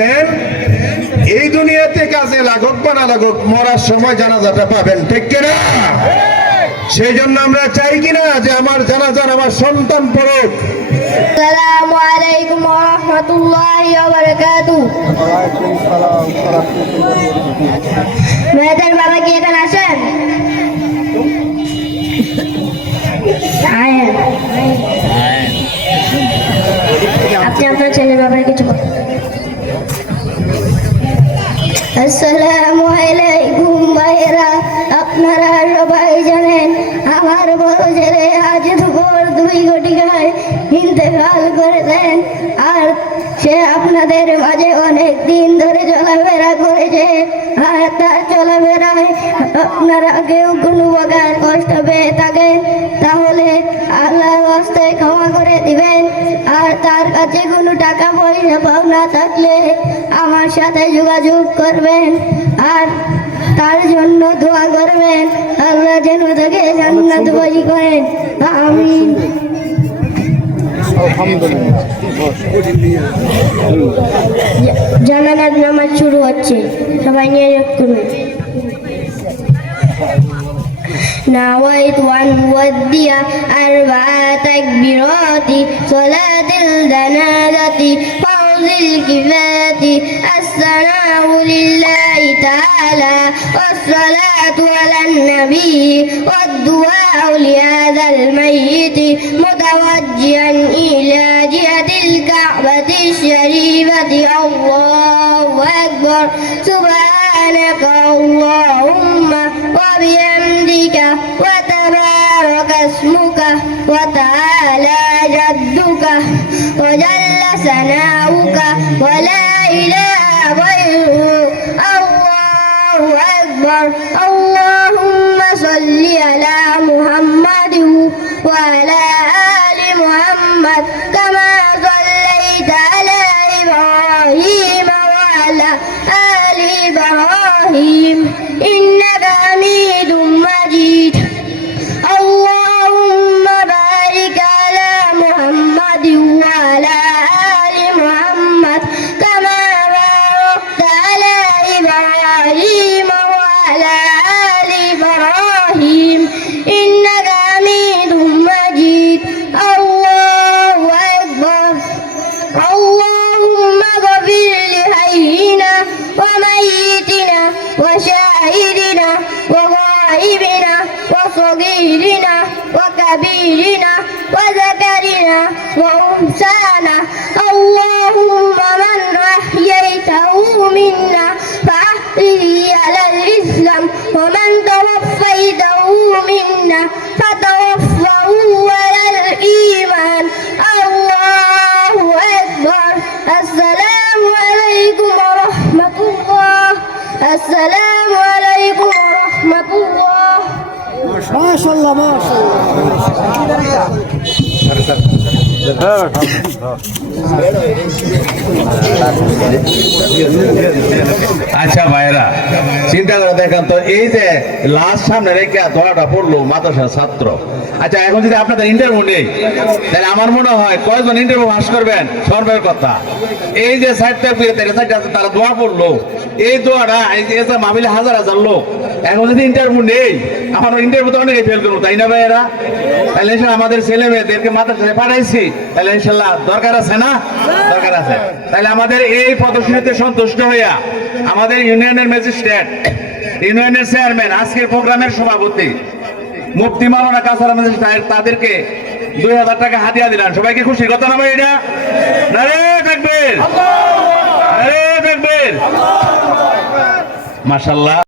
দেন এই দুনিয়াতে কাজে লাগুক বা না লাগুক মরার সময় জানাজাটা পাবেন, ঠিক কিনা? সেই জন্য আমরা চাই কিনা যে আমার জানাজার আমার সন্তান পড়ুক। আসসালামু আলাইকুম ওয়া রাহমাতুল্লাহি ওয়া বারাকাতুহু। মেয়েদের বাবা কি এখানে আসেন? আপনি আপনার ছেলের ব্যাপারে কিছু বলুন। আসসালামু আলাইকুম ভাইরা, আপনারা সবাই জানেন আমার বড় ছেলে আজ দুপুর 2 ঘটিকায় ইন্তেকাল করেছেন। আর সে আপনাদের মাঝে অনেক দিন ধরে চলাফেরা করেছে। আর তার চলাফেরায় আপনারা কেউ কোনো প্রকার কষ্ট পেয়ে থাকেন তাহলে আল্লাহর রাস্তায় ক্ষমা করে দিবেন। আর তার কাছে কোনো টাকা পয়সা পাওনা থাকলে আমার সাথে যোগাযোগ করবেন আর তার জন্য দোয়া করবেন, আল্লাহ যেন তাকে জান্নাতবাসী করেন, আমিন। জানাজার নামাজ শুরু হচ্ছে, সবাই নিয়োগ করুন। نويت أن أودي 4 تكبيرات صلاة الجنازة فرض الكفاية الثناء لله تعالى والصلاة على النبي والدعاء لهذا الميت متوجها إلى جهة الكعبة الشريفة. الله أكبر، سبحانك اللهم وبحمدك وتبارك اسمك وتعالى جدك وجل ثناؤك ولا إله غيرك. الله أكبر. اللهم صل على محمد وعلى آل محمد كما صليت على إبراهيم وعلى آل إبراهيم إنك حميد مجيد. اللهم بارك على محمد وعلى آل محمد كما باركت على إبراهيم وعلى آل إبراهيم إنك حميد مجيد. الله أكبر. اللهم اغفر لحينا وميتنا وشاهدنا وغائبنا وصغيرنا وكبيرنا وذكرنا وأنثانا. اللهم من أحييته منا فأحيه على الإسلام ومن توفيته منا فتوفه على الإيمان. الله أكبر. السلام عليكم ورحمة الله. السلام عليكم ورحمة الله. ما شاء الله ما شاء আচ্ছা ভাইরা, চিন্তা করে দেখেন তো, এই যে লাস্ট সামনে রেখে দোয়াটা পড়লো মাদ্রাসার ছাত্র। আচ্ছা, এখন যদি আপনাদের ইন্টারভিউ নেই তাহলে আমার মনে হয় কয়জন ইন্টারভিউ পাস করবেন সর্বের কথা। এই যে তারা দোয়া পড়লো, এই দোয়াটা এই যে মাহফিলে হাজার হাজার লোক, এখন যদি ইন্টারভিউ নেই আমার ইন্টারভিউ তো অনেকে ফেল করবো, তাই না ভাইয়েরা? তাহলে আমাদের ছেলে মেয়েদেরকে মাদ্রাসায় পাঠাইছি, তাহলে ইনশাল্লাহ দরকার আছে না? দরকার আছে। তাহলে আমাদের এই প্রদর্শনীতে সন্তুষ্ট হইয়া আমাদের ইউনিয়নের ম্যাজিস্ট্রেট, ইউনিয়নের চেয়ারম্যান, আজকের প্রোগ্রামের সভাপতি মুফতি মাওলানা কাসার ম্যাজিস্ট্রেট, তাদেরকে 2000 টাকা হাদিয়া দিলেন। সবাইকে খুশি কথা না ভাই? এটা নারে তাকবীর, নারে তাকবীর, মাশাআল্লাহ।